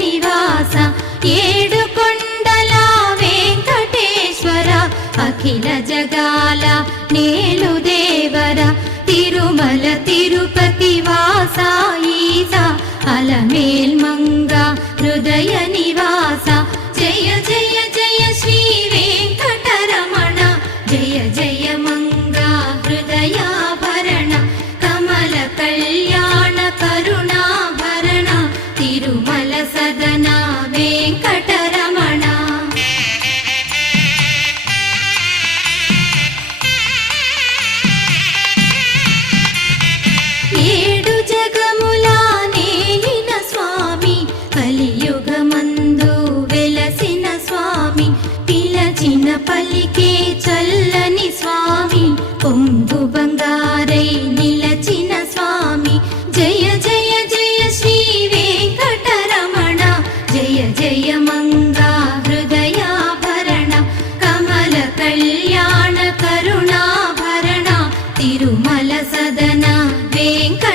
నివాస ఏడుకొండల వెంకటేశ్వర అఖిల జగాల నేలు దేవర తిరుమల తిరుపతి వాస ఈస అలమేల్ మంగ హృదయ నివాస జయ జయ జయ శ్రీ వెంకటరమణ జయ జయ మంగ హృదయాభరణ కమల కళ్యాణ కరుణాభరణ తిరుమల సదన వెంకటరమణ. ఏడు జగముల నేలిన స్వామి కలియుగమందు వెలసిన స్వామి పిలచిన పలికే చల్లని స్వామి పొంగు బంగారై నిలచిన స్వామి జయ జయ జయ శ్రీ వెంకటరమణ జయ జయ మంగా హృదయాభరణ కమల కళ్యాణ కరుణాభరణ తిరుమల సదన వెంకట